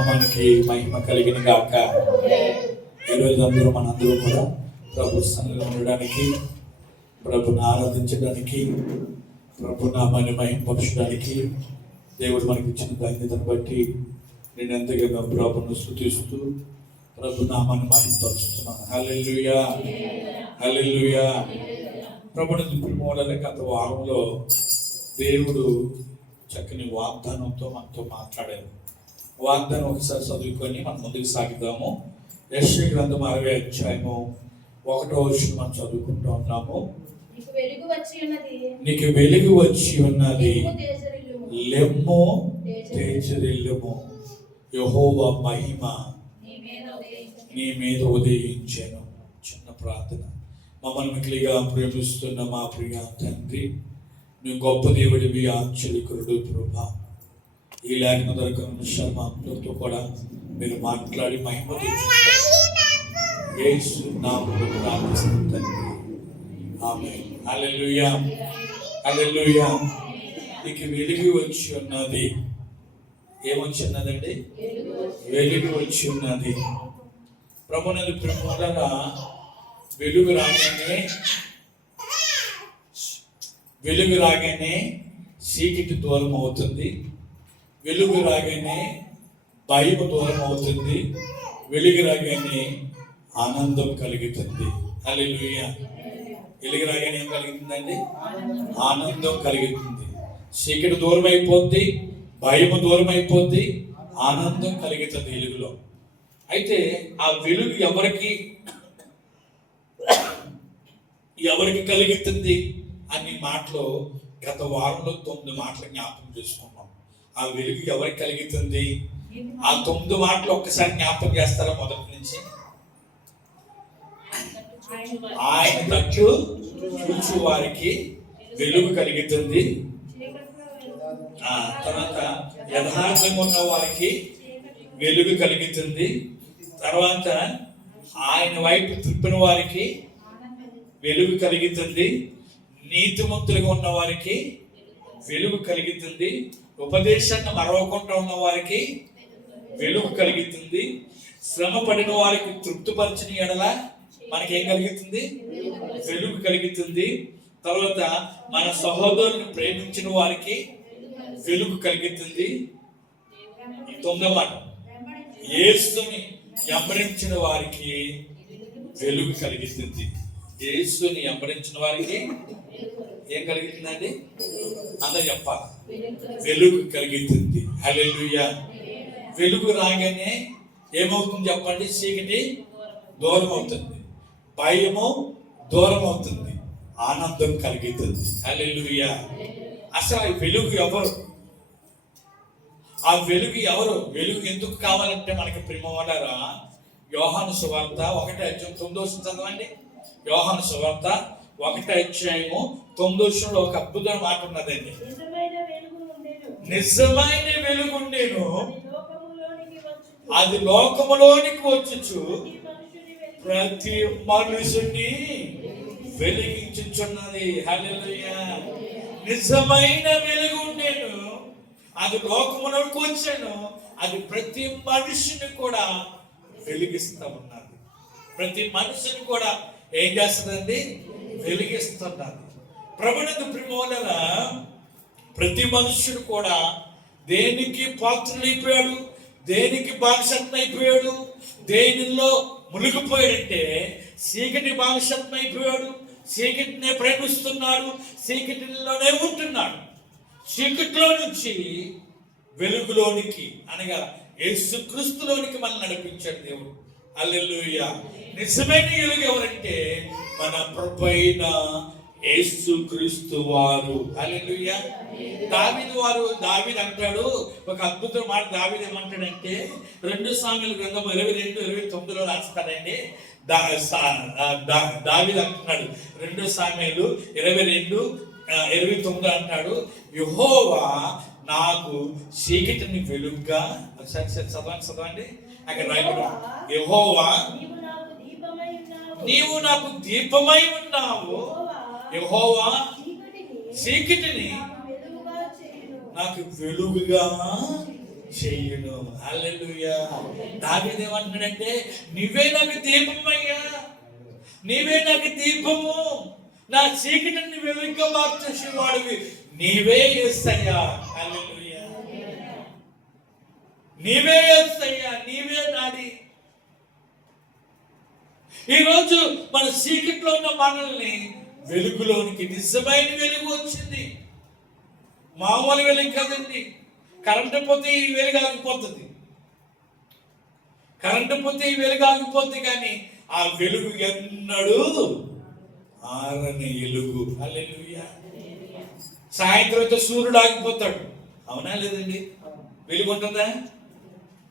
నామానికి మహిమ కలిగిన గాక. ఈరోజు మనందరూ కూడా ప్రభు సన్నిధిలో ఉండడానికి, ప్రభుని ఆరాధించడానికి, ప్రభు నామాన్ని మహిమపరచడానికి దేవుడు మనకి ఇచ్చిన ధన్యతను బట్టి నేను ఎంతగానో ప్రభును స్తుతిస్తూ ప్రభు నామాన్ని మహిమపరుస్తున్నాను. హల్లెలూయా, హల్లెలూయా. ప్రభుని దివ్యమూడలే గత వారంలో దేవుడు చక్కని వాగ్దానంతో మనతో మాట్లాడారు. వాగ్దానం ఒకసారి చదువుకొని మనం ముందుకు సాగిద్దాము. యెషయా గ్రంథం 60వ అధ్యాయము 1వ వచనం మనం చదువుకుంటూ ఉన్నాము. నీకు వెలుగు వచ్చి ఉన్నది, లెమ్ము తేజరిల్లుము, యెహోవా మహిమ నీ మీద ఉదయించెను. చిన్న ప్రార్థన. మమ్మల్ని మిక్కిలిగా ప్రేమిస్తున్న మా ప్రియ తండ్రి, నువ్వు గొప్ప దేవుడివి, ఆశ్చర్యకరుడు ప్రభా. ఈ లేఖన దొరకని నిమిషాలతో కూడా మీరు మాట్లాడి మహిమ యేసు నామములో ప్రార్థిస్తున్నాను. ఆమేన్. హల్లెలూయా, హల్లెలూయా. నీకు వెలుగు వచ్చి ఉన్నది. ఏమొచ్చి ఉన్నదండి? వెలుగు వచ్చి ఉన్నది. ప్రభునందు ప్రేమగా వెలుగు రాగానే చీకటి దూరం అవుతుంది. వెలుగు రాగానే భయం దూరం అవుతుంది. వెలుగు రాగానే ఆనందం కలుగుతుంది. హల్లెలూయా. వెలుగు రాగానే ఏం కలుగుతుందండి? ఆనందం కలుగుతుంది. చీకటి దూరం అయిపోద్ది, భయం దూరం అయిపోద్ది, ఆనందం కలుగుతుంది వెలుగులో. అయితే ఆ వెలుగు ఎవరికి కలుగుతుంది అనే మాటలో గత వారంలో 9 మాటలు జ్ఞాపకం చేసుకున్నాం. ఆ వెలుగు ఎవరికి కలుగుతుంది? ఆ 9 మాటలు ఒక్కసారి జ్ఞాపకం చేస్తారా? మొదటి నుంచి ఆయన తట్టు చూచు వారికి వెలుగు కలుగుతుంది. తర్వాత యథార్థంగా ఉన్న వారికి వెలుగు కలుగుతుంది. తర్వాత ఆయన వైపు త్రిప్పిన వారికి వెలుగు కలుగుతుంది. నీతిమంతులుగా ఉన్న వారికి వెలుగు కలుగుతుంది. ఉపదేశాన్ని మరవకుండా ఉన్న వారికి వెలుగు కలుగుతుంది. శ్రమ పడిన వారికి తృప్తిపరచిన ఎడల మనకేం కలుగుతుంది? వెలుగు కలుగుతుంది. తర్వాత మన సహోదరుని ప్రేమించిన వారికి వెలుగు కలుగుతుంది. 9వ మాట, యేసుని వెంబడించిన వారికి వెలుగు కలుగుతుంది. యేసుని వెంబడించిన వారికి ఏం కలుగుతుందండి? అందరూ చెప్పాలి. వెలుగు కలుగుతుంది. హల్లెలూయా. వెలుగు రాగానే ఏమవుతుంది చెప్పండి? చీకటి దూరం అవుతుంది, భయము దూరం అవుతుంది, ఆనందం కలుగుతుంది. హల్లెలూయా. అసలు ఈ వెలుగు ఎవరు? ఆ వెలుగు ఎవరు? వెలుగు ఎందుకు కావాలంటే మనకి ప్రేమవాడారా? యోహాను సువార్త 1వ అధ్యాయం 9వ వచనం చదవండి. యోహాను సువార్త 1వ అధ్యాయము 9వ వచనంలో ఒక అద్భుతమైన మాట ఉన్నదండి. నిజమైన వెలుగు ఉండేను, అది లోకములోనికి వచ్చుచు ప్రతి మనుషుని వెలిగించుచున్నది. హల్లెలూయా. నిజమైన వెలుగు ఉండేను, అది లోకములోకి వచ్చాను, అది ప్రతి మనిషిని కూడా వెలిగిస్తూ ఉన్నది. ప్రతి మనిషిని కూడా ఏం చేస్తుందండి? వెలిగిస్తున్నది. ప్రభునందు ప్రేమవలన ప్రతి మనుష్యుడు కూడా దేనికి పాత్రులైపోయాడు, దేనికి బానిసత్వం అయిపోయాడు, దేనిలో మునిగిపోయాడంటే చీకటి బానిసత్వం అయిపోయాడు. చీకటినే ప్రేమిస్తున్నాడు, చీకటిలోనే ఉంటున్నాడు. చీకటిలో నుంచి వెలుగులోనికి అనగా యేసుక్రీస్తులోనికి మనం నడిపించాడు దేవుడు. హల్లెలూయా. నిజమైన వెలుగు ఎవరంటే మన ప్రభువైన యేసుక్రీస్తు వారు. హల్లెలూయా. దావీదు అంటాడు ఒక అద్భుతమైన మాట. దావీదు ఏమంటాడంటే 2 సామెతల గ్రంథం 22:29 రాస్తాడండి. దావీదు అంటున్నాడు 2 సామెతలు 22:29 అంటాడు, యెహోవా నాకు చీకటిని వెలుగుగా. చదవండి అక్కడ రాయబడి, యెహోవా నీవు నాకు దీపమై ఉన్నావు, యెహోవా చీకటిని నాకు వెలుగుగా చెయ్యును. హల్లెలూయా. దావీదు ఏమంటున్నాడంటే, నీవే నాకు దీపమయ్యా, నీవే నాకు దీపము, నా చీకటిని వెలుగుగా మార్చేసేవాడివి నీవే యేసయ్యా. హల్లెలూయా. నీవే యేసయ్యా, నీవే నాది. ఈరోజు మన చీకట్లో ఉన్న మనల్ని వెలుగులోనికి, నిజమైన వెలుగు వచ్చింది. మామూలు వెలుగు కదండి. కరెంటు పోతే ఈ వెలుగు ఆగిపోతుంది, కరెంటు పోతే ఈ వెలుగు ఆగిపోతుంది, కానీ ఆ వెలుగు ఎన్నడూ ఆరని వెలుగు. హల్లెలూయా. సాయంత్రం అయితే సూర్యుడు ఆగిపోతాడు, అవునా లేదండి? వెలుగు ఉంటుందా?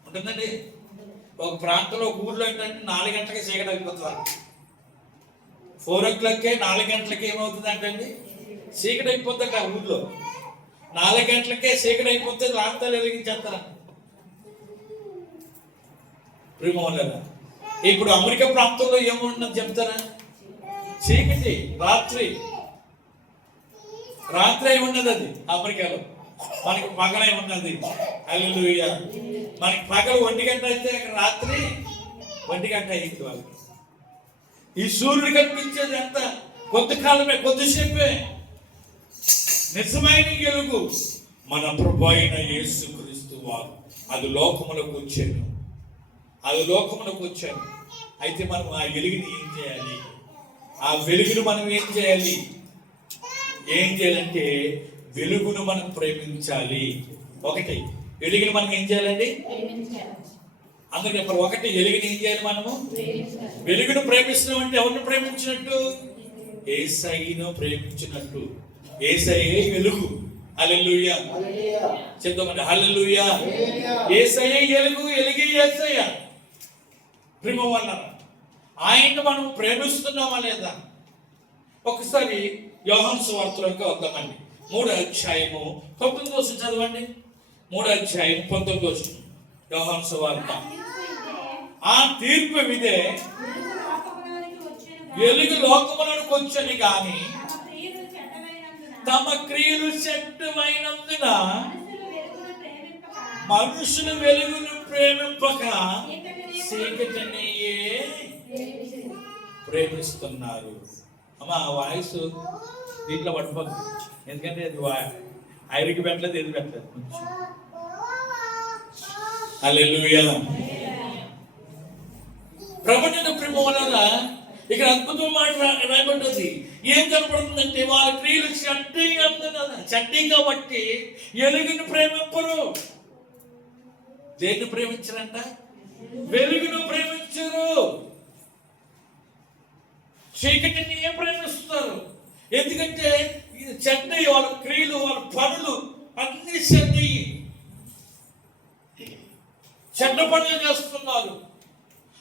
ఉంటుందండి. ఒక ప్రాంతంలో, ఒక ఊర్లో ఏంటంటే 4 గంటలకే చీకటి అయిపోతుంది. 4 o'clock 4 గంటలకి ఏమవుతుంది అంటే అండి, చీకటి అయిపోతుంది. ఆ ఊర్లో 4 గంటలకే చీకటి అయిపోతే రాత్రాలు వెలిగించేస్తారా? ప్రియమోళ్ళరా, ఇప్పుడు అమెరికా ప్రాంతంలో ఏమున్నది చెప్తారా? చీకటి, రాత్రి ఉన్నది అది అమెరికాలో. మనకి పగలై ఉన్నది. హల్లెలూయా. మనకి పగలు 1 గంట అయితే అక్కడ రాత్రి 1 గంట అయింది వాళ్ళకి. ఈ సూర్యుడు కనిపించేది ఎంత కొద్ది కాలమే, కొద్దిసేపే. నిజమైన వెలుగు మన ప్రభు అయిన యేసుక్రీస్తు వారు. అది లోకములకు వచ్చాను, అది లోకములకు వచ్చాను. అయితే మనం ఆ వెలుగుని ఏం చేయాలి? ఆ వెలుగును మనం ఏం చేయాలి? ఏం చేయాలంటే వెలుగును మనం ప్రేమించాలి. ఒకటి, వెలుగును మనం ఏం చేయాలండి? అందుకే ఇప్పుడు ఒకటి, వెలుగుని ఏం చేయాలి? మనము వెలుగును ప్రేమిస్తున్నాం అంటే ఎవరిని ప్రేమించినట్టు? యేసయ్యను ప్రేమించినట్టు. యేసయ్యే వెలుగు. హల్లెలూయా. చెప్తామండి హల్లెలూయా. యేసయ్యే వెలుగు, వెలుగే యేసయ్య. ప్రేమ వల్ల ఆయన్ని మనం ప్రేమిస్తున్నామా లేదా? ఒకసారి యోహాను సువార్తలోకి వద్దామండి. 3వ అధ్యాయము 19వ వచనం చదవండి. 3వ అధ్యాయం 19వ వచనం యోహాను సువార్త. ఆ తీర్పు ఇదే, వెలుగు లోకములోనికి వచ్చని గాని తమ క్రియలు చెడ్డమైనందున మనుషులు వెలుగును ప్రేమింపక చీకటినియే ప్రేమిస్తున్నారు. అమ్మ ఆ వాయిస్ దీంట్లో పడిపోతుంది, ఎందుకంటే అది ఐరికి పెట్టలేదు, ఏది పెట్టలేదు. హల్లెలూయా. ప్రభువుని ప్రేమ వలన ఇక్కడ అద్భుతం మాట రాయబడ్డది. ఏం కనపడుతుందంటే వాళ్ళ క్రియలు చెడ్డీ కాబట్టి వెలుగును ప్రేమింపరు. దేన్ని ప్రేమించరంట? వెలుగును ప్రేమించరు, చీకటిని ఏం ప్రేమిస్తారు? ఎందుకంటే చెడ్డయి వాళ్ళ క్రియలు, వాళ్ళ పనులు అన్ని చెడ్డయి, చెడ్డ పనులు చేస్తున్నారు.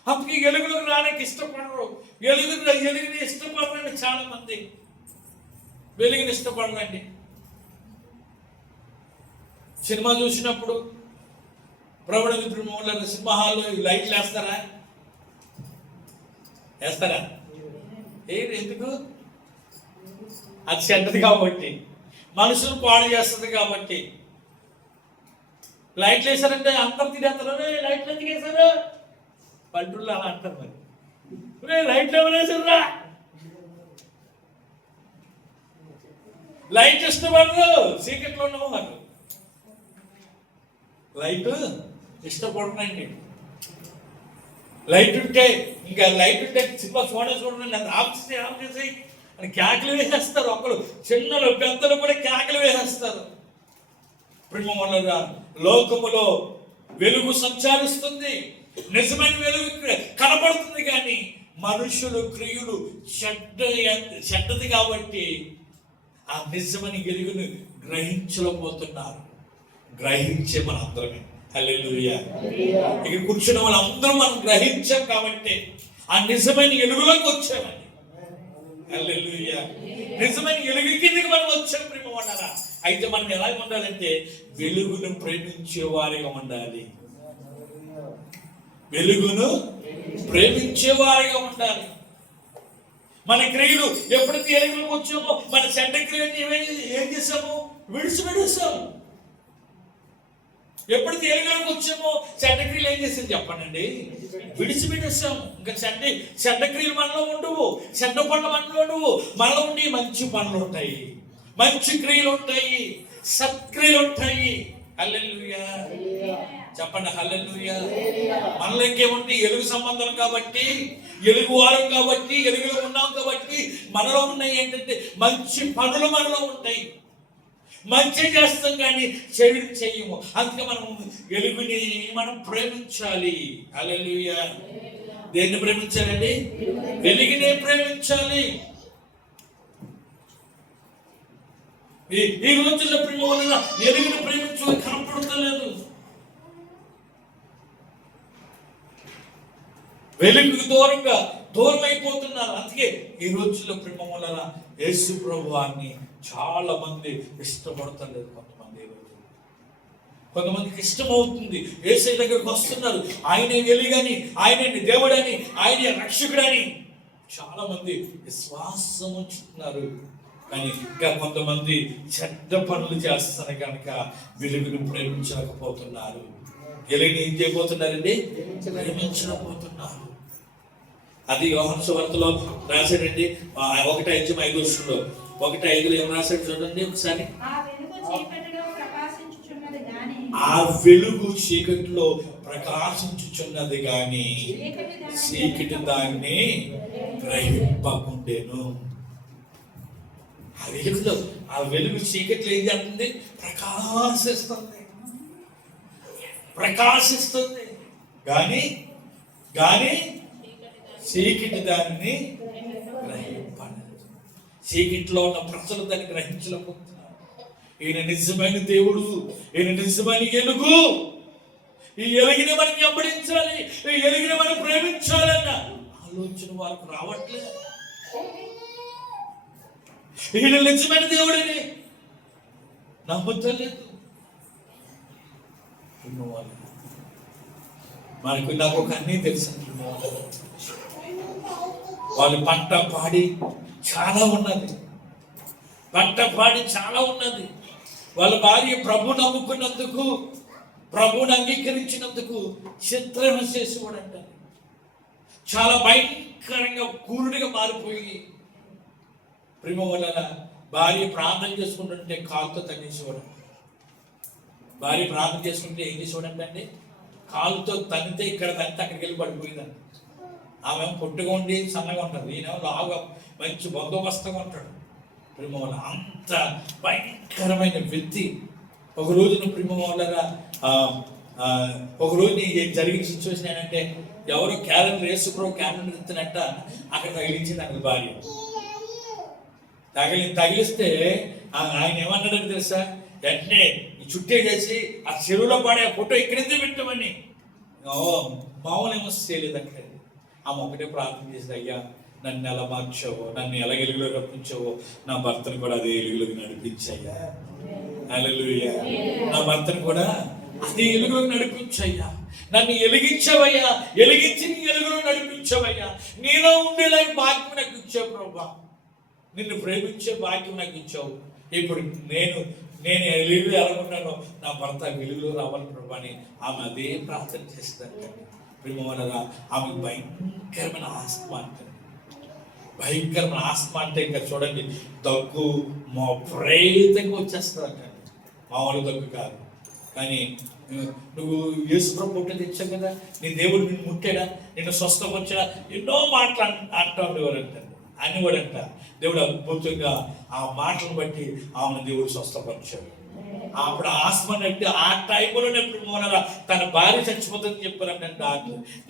అప్పటికి వెలుగులోకి రావడానికి ఇష్టపడరు. వెలుగుని ఇష్టపడరండి. చాలా మంది వెలుగుని ఇష్టపడరండి. సినిమా చూసినప్పుడు ప్రభువుని ప్రేమ సినిమా హాల్లో లైట్లు వేస్తారా? వేస్తారా? ఎందుకు? అది చెడ్డది కాబట్టి, మనుషులు పాడు చేస్తుంది కాబట్టి. లైట్లు వేసారంటే అందరు తినేస్తారు. లైట్లు ఎందుకు వేసారు? పల్లెటూళ్ళు అలా అంటారు. మరి లైట్లు ఎవరు వేసారా? లైట్ ఇష్టపడరు, చీకట్లో ఉన్నవారు లైట్ ఇష్టపడరండి. లైట్ ఉంటే ఇంకా లైట్ ఉంటే సినిమా చూడండి, అది ఆఫ్ చేసి అని కేకలు వేసేస్తారు. ఒకరు చిన్నలు పెద్దలు కూడా కేకలు వేసేస్తారు. ప్రేమ వల్ల లోకములో వెలుగు సంచారిస్తుంది, నిజమైన వెలుగు కనపడుతుంది, కానీ మనుషులు క్రియలు చెడ్డది కాబట్టి ఆ నిజమైన వెలుగును గ్రహించలేకపోతున్నారు. గ్రహించే మన అందరమే. హల్లెలూయా. ఇక్కడ కూర్చున్న వాళ్ళందరూ మనం గ్రహించాం కాబట్టి ఆ నిజమైన వెలుగులోకి వచ్చామని. హల్లెలూయా. నిజమైన వెలుగు కిందకి మనం వచ్చాం ప్రేమ ఉన్నారా? అయితే మనం ఎలా ఉండాలంటే వెలుగును ప్రేమించే వారిగా ఉండాలి. వెలుగును ప్రేమించే వారిగా ఉండాలి. మన క్రియలు ఎప్పుడైతే వెలుగులోకి వచ్చామో మన చెడ్డ క్రియలు ఏం చేసాము? విడిచిపెడేసాము. ఎప్పుడైతే ఎలుగులోకి వచ్చామో చెడ్డ క్రియలు ఏం చేసింది చెప్పండి, విడిచిపెట్టేసాము. ఇంకా చెడ్డ క్రియలు మనలో ఉండవు, చెడ్డ పనులు మనలో ఉండవు. మనలో ఉండి మంచి పనులు ఉంటాయి, మంచి క్రియలు ఉంటాయి, సత్క్రియలు ఉంటాయి. హల్లెలూయా చెప్పండి, హల్లెలూయా. మనలో ఇంకేముంది? ఎలుగు సంబంధం కాబట్టి, ఎలుగు వారం కాబట్టి, ఎలుగులో ఉన్నాం కాబట్టి మనలో ఉన్నాయి ఏంటంటే మంచి పనులు మనలో ఉంటాయి. మంచి చేస్తాం కానీ చెడు చెయ్యము. అందుకే మనం ఎలుగుని మనం ప్రేమించాలి. హల్లెలూయా. దేన్ని ప్రేమించాలండి? వెలుగునే ప్రేమించాలి. ఈ రోజుల్లో ప్రేమ వల్ల ఎలుగుని ప్రేమించడం కనపడతలేదు. వెలుగుకు దూరం అయిపోతున్నారు. అందుకే ఈ రోజుల్లో ప్రేమ వలన యేసు ప్రభువాన్ని చాలా మంది ఇష్టపడతలేదు. కొంతమందికి ఇష్టం అవుతుంది, యేసయ్య దగ్గరకు వస్తున్నారు, ఆయనే వెలుగని, ఆయనే దేవుడని, ఆయనే రక్షకుడని చాలా మంది విశ్వాసం ఉంచుతున్నారు. కానీ ఇంకా కొంతమంది చెడ్డ పనులు చేస్తారు కనుక వెలుగును ప్రేమించలేకపోతున్నారు. వెలుగుని ఏం చేయబోతున్నారండి? ప్రేమించలేకపోతున్నారు. అది యోహాను సువార్తలో రాశాడండి. 1:5 1:5 ఏం రాశాడు చూడండి ఒకసారి. ఆ వెలుగు చీకటిలో ప్రకాశించుచున్నది గాని చీకటి దాన్ని గ్రహింపకుండెను. ఆ వెలుగు చీకట్లో ఏం చేస్తుంది? ప్రకాశిస్తుంది కానీ చీకటి దాన్ని గ్రహింపలేదు. చీకటిలో ఉన్న ప్రజలు దాన్ని గ్రహించలేకపోతున్నారు. ఈయన నిజమైన దేవుడు, ఈయన నిజమైన ఎలుగు. ఈ ఎలుగుని మనం వెంబడించాలి, ఈ ఎలుగుని మనం ప్రేమించాలన్న ఆలోచన వారికి రావట్లేదు. ఈయన నిజమైన దేవుడిని నమ్ముతలేదు. మనకు నాకు ఒక అన్నీ తెలుసు. వాళ్ళు పంట పాడి చాలా ఉన్నది, వాళ్ళ భార్య ప్రభు నమ్ముకున్నందుకు, ప్రభుని అంగీకరించినందుకు చిత్రహింస చేసేవాడంట. చాలా భయంకరంగా కూరుడిగా మారిపోయి ప్రేమ వలన భార్య ప్రార్థన చేసుకుంటుంటే కాలుతో తన్నేసేవాడు. భార్య ప్రార్థన చేసుకుంటే ఏం చేసేవాడంటే కాలుతో తన్నితే ఇక్కడ తనితే అక్కడికి వెళ్ళి పడిపోయిందంట. ఆమె పొట్టుగా ఉండి సన్నగా ఉంటుంది, ఈయన లాగా మంచి బందోబస్తుగా ఉంటాడు. ప్రేమ వల్ల అంత భయంకరమైన వ్యక్తి. ఒక రోజున ప్రేమ వల్ల ఒక రోజు జరిగిన సిచ్యువేషన్ ఏంటంటే ఎవరో క్యాలెండర్ వేసుకురో క్యాలెండర్ ఇస్తున్నట్ట అక్కడ తగిలించింది అక్కడ భార్య. తగిలిస్తే ఆయన ఏమన్నాడని తెలుసా? వెంటనే చుట్టే చేసి ఆ చెరువులో పాడే ఫోటో ఇక్కడైతే పెట్టమని. మామూలు ఏమో చేయలేదు అక్కడ. ఆమె ఒకటే ప్రార్థన చేసి, అయ్యా నన్ను ఎలా మార్చావో, నన్ను ఎలా ఎలుగులో రప్పించావో నా భర్తను కూడా అదే ఎలుగులోకి నడిపించయ్యా. హల్లెలూయా. నా భర్తను కూడా అదే ఎలుగులోకి నడిపించయ్యా. నన్ను ఎలిగించవయ్యా, ఎలిగించి నీ ఎలుగులో నడిపించవయ్యా. నీలో ఉండేలా భాగ్యం నాకు ఇచ్చావు ప్రభా, నిన్ను ప్రేమించే భాగ్యం నాకు ఇచ్చావు. ఇప్పుడు నేను ఎలుగులో ఎలా ఉన్నానో నా భర్త వెలుగులో రావాలి ప్రభా అని ఆమె అదే ప్రార్థన చేస్తారు. ప్రేమ వలన ఆమె భయంకరమైన ఆస్తమా అంటారు. భయంకరమైన ఆస్తమా అంటే ఇంకా చూడండి, దగ్గు ప్రేతంగా వచ్చేస్తుంది అంటారు. మామూలు దగ్గు కాదు. కానీ నువ్వు యేసు ప్రభు ముట్ట తెచ్చావు కదా, నీ దేవుడు నిన్ను ముట్టాడా, నిన్ను స్వస్థపరిచాడా, ఎన్నో మాటలు అంటూ ఉండేవారంటారు. అనేవాడంట. దేవుడు అద్భుతంగా ఆ మాటలను బట్టి ఆమెను దేవుడు స్వస్థపరిచాడు. అప్పుడు ఆస్మన్ అంటే ఆ టైంలోనే ప్రేమ తన భార్య చచ్చిపోతుందని చెప్పారంటే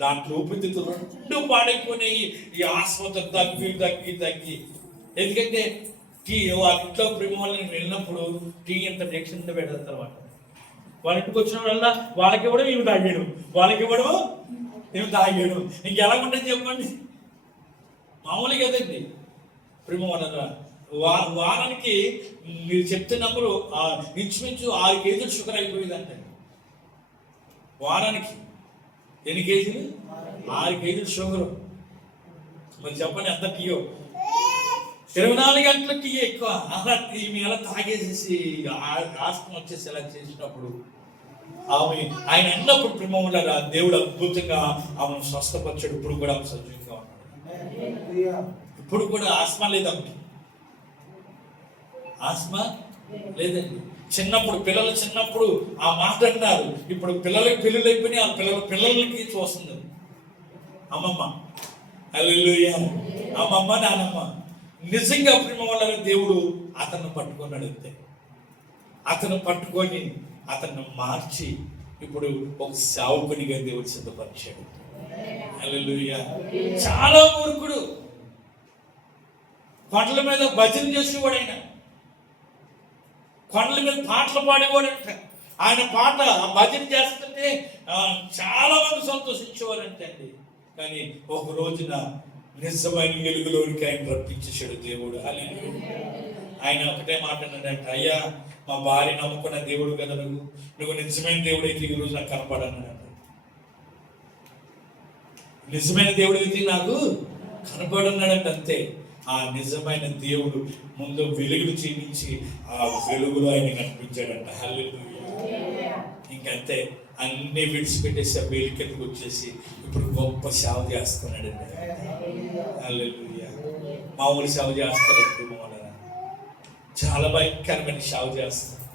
దాంట్లో ఊపిరితిత్తులు 2 పాడైపోయినాయి. ఈ ఆస్మతో తగ్గి ఎందుకంటే వాళ్ళ ఇంట్లో ప్రేమ వాళ్ళని వెళ్ళినప్పుడు టీ ఎంత టెన్షన్ పెడతారు అనమాట. వాళ్ళ ఇంటికి వచ్చిన వల్ల వాళ్ళకి ఇవ్వడం ఇవి తాగాడు, వాళ్ళకి ఇవ్వడం ఇవి తాగాడు. ఇంకెలా ఉంటుంది చెప్పండి? మామూలుగా కదండి. ప్రేమ వలన వారానికి మీరు చెప్తున్నప్పుడు ఇంచుమించు 6 కేజీలు షుగర్ అయిపోయిందంట. వారానికి ఎన్ని కేజీలు? 6 కేజీలు షుగరు. మరి చెప్పండి ఎంత టీయో? 24 గంటల టీ ఎక్కువ. అలా మీ ఎలా తాగేసేసి ఆస్తం వచ్చేసి ఎలా చేసినప్పుడు ఆయన అన్నప్పుడు ప్రేమములారా దేవుడు అద్భుతంగా ఆమెను స్వస్థపరిచాడు. ఇప్పుడు కూడా ఆమె సజీవంగా ఉన్నాడు. ఇప్పుడు కూడా ఆస్మా లేదమ్మకి, ఆస్మా లేదండి. పిల్లలు చిన్నప్పుడు ఆ మాట అన్నారు. ఇప్పుడు పిల్లలకి పెళ్ళిళ్ళు అయిపోయినాయి. ఆ పిల్లలకి చూస్తుంది అమ్మమ్మ. హల్లెలూయా. అమ్మమ్మ నానమ్మ. నిజంగా ప్రేమ వల్ల దేవుడు అతన్ని పట్టుకున్నాడు. అంతే, అతను పట్టుకొని అతన్ని మార్చి ఇప్పుడు ఒక సేవకునిగా దేవుడు సిద్ధపరిచాడు. హల్లెలూయా. చాలా మూర్ఖుడు, కొండల మీద భజన చేసేవాడు, ఆయన కొండల మీద పాటలు పాడేవాడంట. ఆయన పాట భజన చేస్తుంటే చాలా మంది సంతోషించేవారంటే అండి. కానీ ఒక రోజున నిజమైన వెలుగులోనికి ఆయన రప్పించేశాడు దేవుడు. హల్లెలూయా. ఆయన ఒకటే మాట అన్నాడంట, అయ్యా మా భార్య నమ్ముకున్న దేవుడు కదా, నువ్వు నిజమైన దేవుడు అయితే ఈ రోజు నాకు కనపడన్నాడంట. నిజమైన దేవుడు అయితే నాకు కనపడన్నాడంట. అంతే, ఆ నిజమైన దేవుడు ముందు వెలుగును చూపించి ఆ వెలుగులో ఆయన కనిపించాడంట. హల్లెలూయా. ఇంకంతే, అన్ని విడిచిపెట్టేసి ఆ వేలికెందుకు వచ్చేసి ఇప్పుడు గొప్ప సేవ చేస్తున్నాడండి. హల్లెలూయా. మామూలు సేవ చేస్తాడు, చాలా భయంకరమైన సేవ చేస్తాను.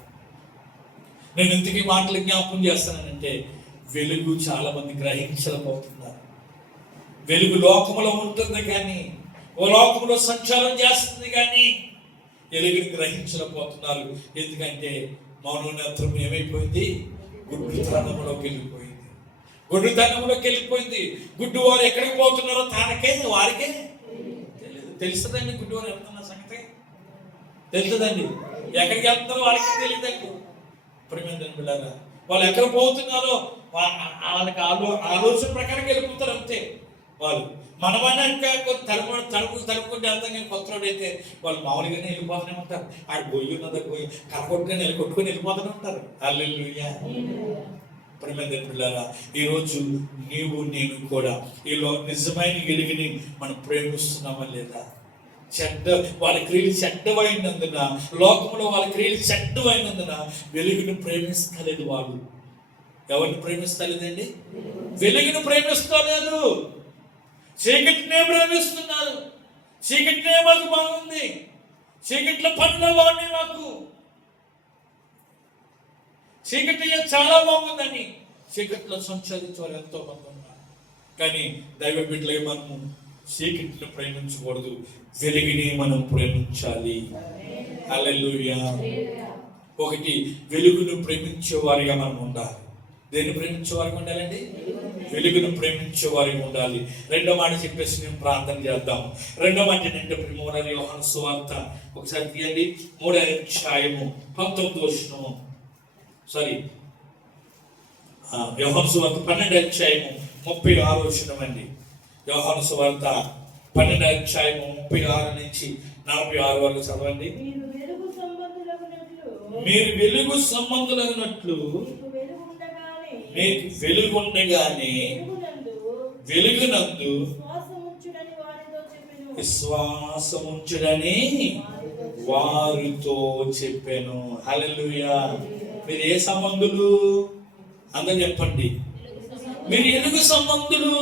నేను ఎందుకు ఈ మాటలు జ్ఞాపకం చేస్తానంటే, వెలుగు చాలా మంది గ్రహించలేకపోతున్నారు. వెలుగు లోకములో ఉంటుంది కానీ, ఓ లోకంలో సంచారం చేస్తుంది కానీ వెలుగుని గ్రహించలేకపోతున్నారు. ఎందుకంటే మౌననేత్రం ఏమైపోయింది? గుడ్డితనంలోకి వెళ్ళిపోయింది. గుడ్డితనంలోకి వెళ్ళిపోయింది. గుడ్డు వారు ఎక్కడికి పోతున్నారో తానకే వారికే తెలియదు. తెలుస్తుందండి గుడ్డివారు వెళ్తున్న సంగతి? తెలుస్తుందండి. ఎక్కడికి వెళ్తున్నారో వాళ్ళకి తెలియదండి. పిల్లరా, వాళ్ళు ఎక్కడ పోతున్నారో వాళ్ళకి ఆలోచన ప్రకారం వెళ్ళిపోతారు. అంతే. వాళ్ళు మనమన్నా ఇంకా తడుపుకుంటే వెళ్తాం. కానీ కొత్త రోడ్ అయితే వాళ్ళు మామూలుగానే వెళ్ళిపోతూనే ఉంటారు. ఆడ గొయ్యి ఉన్నదా, గొయ్యి కరకొట్టుకొని కొట్టుకొని వెళ్ళిపోతూనే ఉంటారు. హల్లెలూయా. పిల్లరా, ఈరోజు నీవు నేను కూడా ఈలో నిజమైన వెలుగుని మనం ప్రేమిస్తున్నామా లేదా? వాళ్ళ క్రియలు చెడ్డమైనందున, లోకంలో వాళ్ళ క్రియలు చెడ్డమైనందున వెలుగును ప్రేమిస్తలేదు. వాళ్ళు ఎవరిని ప్రేమిస్తలేదండి? వెలుగును ప్రేమిస్తలేదు, చీకటినే ప్రేమిస్తున్నారు. చీకటినే మాకు బాగుంది, చీకట్లో పనుల వాడిని, మాకు చీకటి చాలా బాగుందని చీకట్లో సంచరించేవారు ఎంతో మంది ఉన్నారు. కానీ దైవ బిడ్డలే మనము చీకటిని ప్రేమించకూడదు, వెలుగుని మనం ప్రేమించాలి. హల్లెలూయా. ఒకటి, వెలుగును ప్రేమించే వారిగా మనం ఉండాలి. దేన్ని ప్రేమించే వారికి ఉండాలండి? వెలుగును ప్రేమించే వారికి ఉండాలి. రెండో మాట చెప్పేసి మేము ప్రార్థన చేద్దాం. రెండో మాట ఏంటంటే, యోహాను సువార్త ఒకసారి తీయండి, 3వ అధ్యాయము 19వ వచనము. యోహాను సువార్త 12వ అధ్యాయము 36వ వచనం అండి. యోహాను సువార్త 12వ అధ్యాయము 36 నుంచి 46 వరకు చదవండి. మీరు వెలుగు సంబంధులైనట్లు మీకు వెలుగుండగానే వెలుగునందు విశ్వాసముంచుడని వారితో చెప్పాను. హల్లెలూయా. మీరు ఏ సంబంధులు? అందరూ చెప్పండి. మీరు వెలుగు సంబంధులు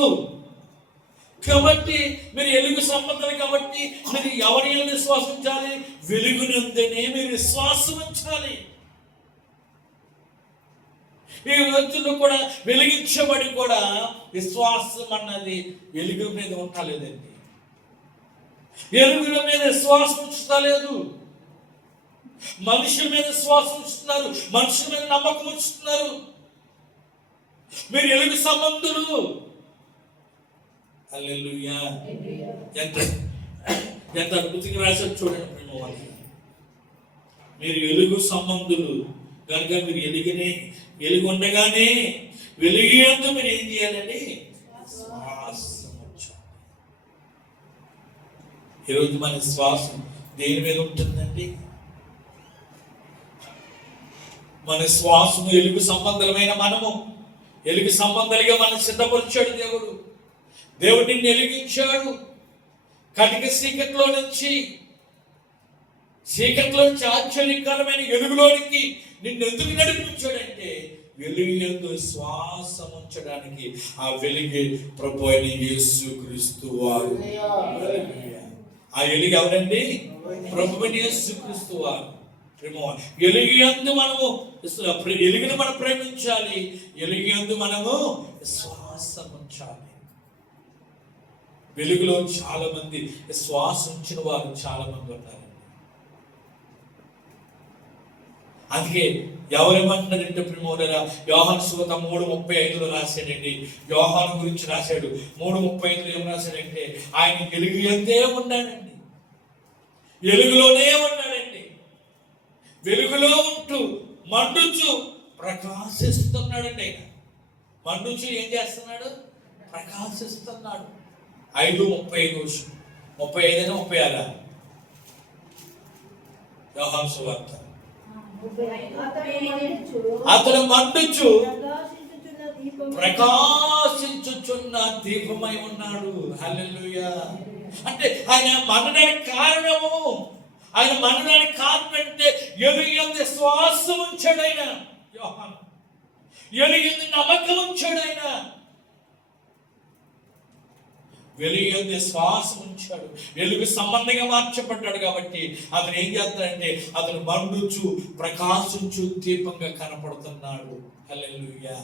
కాబట్టి, మీరు వెలుగు సంబంధాలు కాబట్టి మీరు ఎవరి విశ్వాసం ఉంచాలి? వెలుగునందునే మీరు విశ్వాసం ఉంచాలి. ఈ రోజుల్లో కూడా వెలిగించబడి కూడా విశ్వాసం అన్నది వెలుగు మీద ఉండలేదండి. వెలుగుల మీద విశ్వాసం ఉంచుతలేదు. మనుషుల మీద విశ్వాసం ఉంచుతున్నారు, మనుషుల మీద నమ్మకం ఉంచుతున్నారు. మీరు వెలుగు సంబంధులు. హల్లెలూయా. ఎంత అద్భుతంగా రాశారు చూడండి ప్రేమ వాళ్ళకి. మీరు వెలుగు సంబంధులు కనుక మీరు వెలుగు ఉండగానే వెలుగుయందు మీరు ఏం చేయాలండి? శ్వాసం ఉంచాలి. ఈరోజు మన శ్వాసం దేని మీద ఉంటుందండి? మన శ్వాసము వెలుగు సంబంధమైన మనము వెలుగు సంబంధాలుగా మనం సిద్ధపరిచాడు దేవుడు. దేవుడు నిన్ను వెలిగించాడు. కటిక చీకట్లో నుంచి ఆశ్చర్యకరమైన వెలుగులోనికి నిన్ను ఎందుకు నడిపించాడంటే, వెలుగు యందు శ్వాసం ఉంచడానికి ఆ వెలుగే ప్రభు అయిన యేసు క్రీస్తు వారు. ఆ వెలుగు ఎవరండి? ప్రభు అయిన యేసు క్రీస్తు వారు. వెలుగు యందు మనము వెలుగును మనం ప్రేమించాలి, వెలుగు యందు మనము శ్వాసం ఉంచాలి. వెలుగులో చాలా మంది శ్వాస ఉంచిన వారు చాలా మంది ఉన్నారు. అందుకే ఎవరేమంటున్నారంటే ప్రియులారా, యోహాను సువార్త 3:35 రాశాడండి. యోహాను గురించి రాశాడు. 3:35 ఏం రాశాడంటే, ఆయన వెలుగు యందే ఉన్నాడండి, వెలుగులోనే ఉన్నాడండి. వెలుగులో ఉంటూ మండుచు ప్రకాశిస్తున్నాడండి. ఆయన మండుచు ఏం చేస్తున్నాడు? ప్రకాశిస్తున్నాడు. 5:35 35 36 యోహాను సువార్త. అతను మండుచు ప్రకాశించుచున్న దీపమై ఉన్నాడు. హల్లెలూయా. అంటే ఆయన మనడానికి కారణము, ఆయన మనడానికి కారణం అంటే వెలుగు యందు శ్వాసం ఉంచాడు ఆయన. యోహాను వెలుగు యందు నమ్మకం ఉంచాడు ఆయన. వెలుగు యందు శ్వాసం ఉంచాడు, వెలుగు సంబంధంగా మార్చబడ్డాడు. కాబట్టి అతను ఏం చేస్తాడంటే అతను మండుచు ప్రకాశించు దీపంగా కనపడుతున్నాడు. హల్లెలూయా.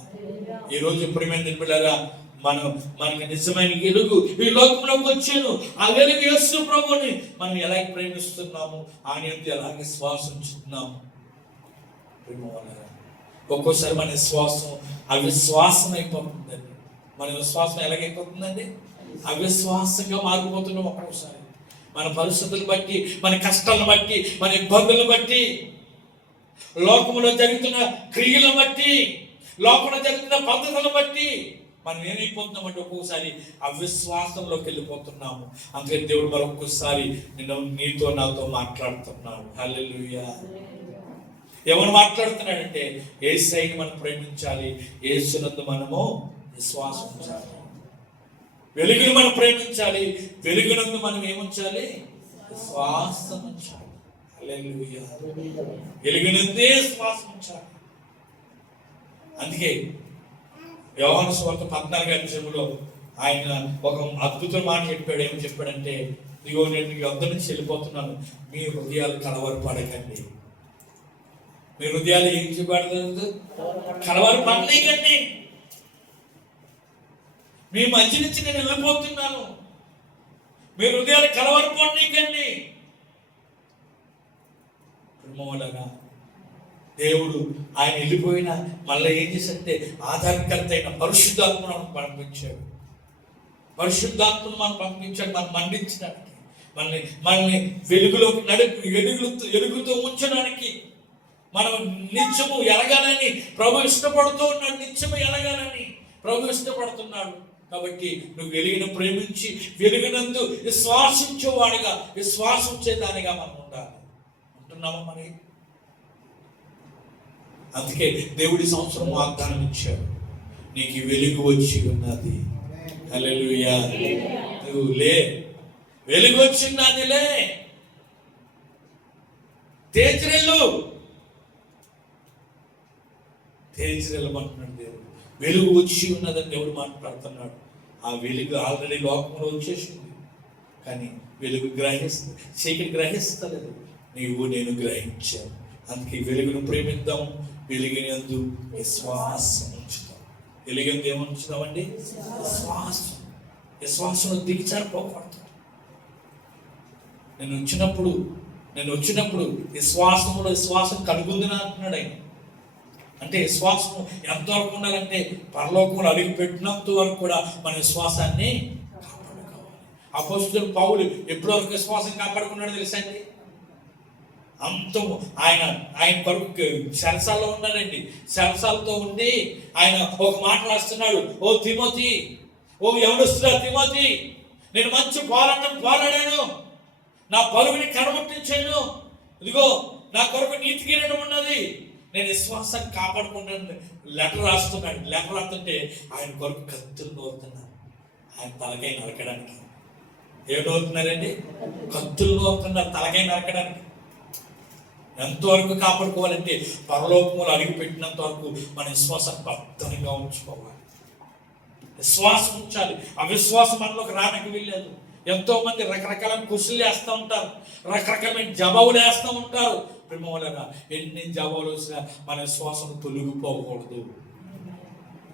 ఈరోజు ప్రియమైన బిడ్డలారా, మనకి నిజమైన వెలుగు ఈ లోకంలోకి వచ్చాను. ఆ వెలుగు యేసు ప్రభువుని మనం ఎలాగ ప్రేమిస్తున్నాము, ఆయన యందు ఎలాగ శ్వాసం ఉంచుతున్నాము. ఒక్కోసారి మన శ్వాసం అవిశ్వాసం అయిపోతుందండి. మన విశ్వాసం ఎలాగైపోతుందండి? అవిశ్వాసంగా మారిపోతున్నాం. ఒక్కొక్కసారి మన పరిస్థితులను బట్టి, మన కష్టాలను బట్టి, మన ఇబ్బందులను బట్టి, లోకంలో జరుగుతున్న క్రియలను బట్టి, లోకంలో జరుగుతున్న పద్ధతులను బట్టి మనం ఏమైపోతున్నామంటే ఒక్కొక్కసారి అవిశ్వాసంలోకి వెళ్ళిపోతున్నాము. అందుకే దేవుడు మరొకసారి నీతో నాతో మాట్లాడుతున్నాడు. హల్లెలూయా. ఎవరు మాట్లాడుతున్నాడంటే యేసయ్యని మనం ప్రేమించాలి, యేసునందు మనము విశ్వాసం ఉంచాలి. వెలుగును మనం ప్రేమించాలి, వెలుగునందు మనం ఏముంచాలి? శ్వాసం ఉంచాలి. హల్లెలూయా. వెలుగునందే శ్వాసం ఉంచాలి. అందుకే యోహాను సువార్త 14:5 ఆయన ఒక అద్భుతం మాట చెప్పాడు. ఏమని చెప్పాడంటే, ఇదిగో నేను మీ వద్ద నుంచి వెళ్ళిపోతున్నాను, మీ హృదయాలు కలవరపడకండి. మీ హృదయాలు ఏం చెప్పాడు? కలవరపడకండి. మీ మధ్య నుంచి నేను వెళ్ళిపోతున్నాను, మీ హృదయాలు కలవరపడకండి. దేవుడు ఆయన వెళ్ళిపోయినా మళ్ళీ ఏం చేశాడంటే ఆధారకర్త అయిన పరిశుద్ధాత్మను మనకు పంపించాడు. పరిశుద్ధాత్మను మనం పంపించాడు, మనం మండించడానికి, మనల్ని వెలుగులోకి వెలుగుతో ఉంచడానికి, మనం నిత్యము ఎలగాలని ప్రభు ఇష్టపడుతూ ఉన్నాడు. నిత్యము ఎలగాలని ప్రభు ఇష్టపడుతున్నాడు. కాబట్టి నువ్వు వెలుగును ప్రేమించి వెలుగునందు విశ్వాసించేవాడిగా, విశ్వాసించేదానిగా మనం ఉండాలి. ఉంటున్నామా మరి? అందుకే దేవుడి సంవత్సరం వాగ్దానం ఇచ్చాడు, నీకు వెలుగు వచ్చి ఉన్నది. హల్లెలూయా. నువ్వు లే, వెలుగు వచ్చిన్నది, లే, తేజరెల్లు, తేజరెల్లమంటున్నాడు దేవుడు. వెలుగు వచ్చి ఉన్నదని దేవుడు మాట్లాడుతున్నాడు. ఆ వెలుగు ఆల్రెడీ లోకంలో వచ్చేసింది, కానీ వెలుగు చీకటి గ్రహిస్తలేదు. నీవు నేను గ్రహించాను. అందుకే వెలుగును ప్రేమిద్దాం, వెలుగుని యందు విశ్వాసం ఉంచుతాం. వెలుగు ఏముంచుతామండి? విశ్వాసం. విశ్వాసం దిగిచారిపోకూడదు. నేను వచ్చినప్పుడు విశ్వాసం కలుగుందని అంటున్నాడు ఆయన. అంటే విశ్వాసం ఎంతవరకు ఉండాలంటే పరలోకంలో అడుగు పెట్టినంత వరకు కూడా మన విశ్వాసాన్ని కాపాడుకోవాలి. అపోస్తలుడు పౌలు ఎప్పటి వరకు విశ్వాసం కాపాడుకున్నాడు తెలుసా అండి? అంతము ఆయన కొరకు చెరసాల్లో ఉన్నాడండి. చెరసాలతో ఉండి ఆయన ఒక మాట రాస్తున్నాడు, ఓ తిమోతి, ఓ యవనస్తుడా తిమోతి, నేను మంచి పోరాడాను, నా పరుగుని కడముట్టించాను, ఇదిగో నా కొరకు నీతి కిరీటం ఉన్నది, నేను విశ్వాసాన్ని కాపాడుకుంటాను. లెటర్ రాస్తున్నాడు. లెటర్ రాస్తుంటే ఆయన కొరకు కత్తులు నూరుతున్నారు. ఆయన తలకాయ నరకడానికి. ఏం నూరుతున్నారండి? కత్తులు నూరుతున్నారు తలకాయ నరకడానికి. ఎంతవరకు కాపాడుకోవాలంటే పరలోకములు అడుగు పెట్టినంత వరకు మన విశ్వాసం భద్రంగా ఉంచుకోవాలి. విశ్వాసం ఉంచాలి. అవిశ్వాసం మనలోకి రానికి వెళ్ళలేదు. ఎంతో మంది రకరకాల కుషులు వేస్తూ ఉంటారు, రకరకాలమైన జవాబులు వేస్తూ ఉంటారు. ప్రేమ వలన ఎన్ని జవాబులు వచ్చినా మన విశ్వాసం తొలగిపోకూడదు.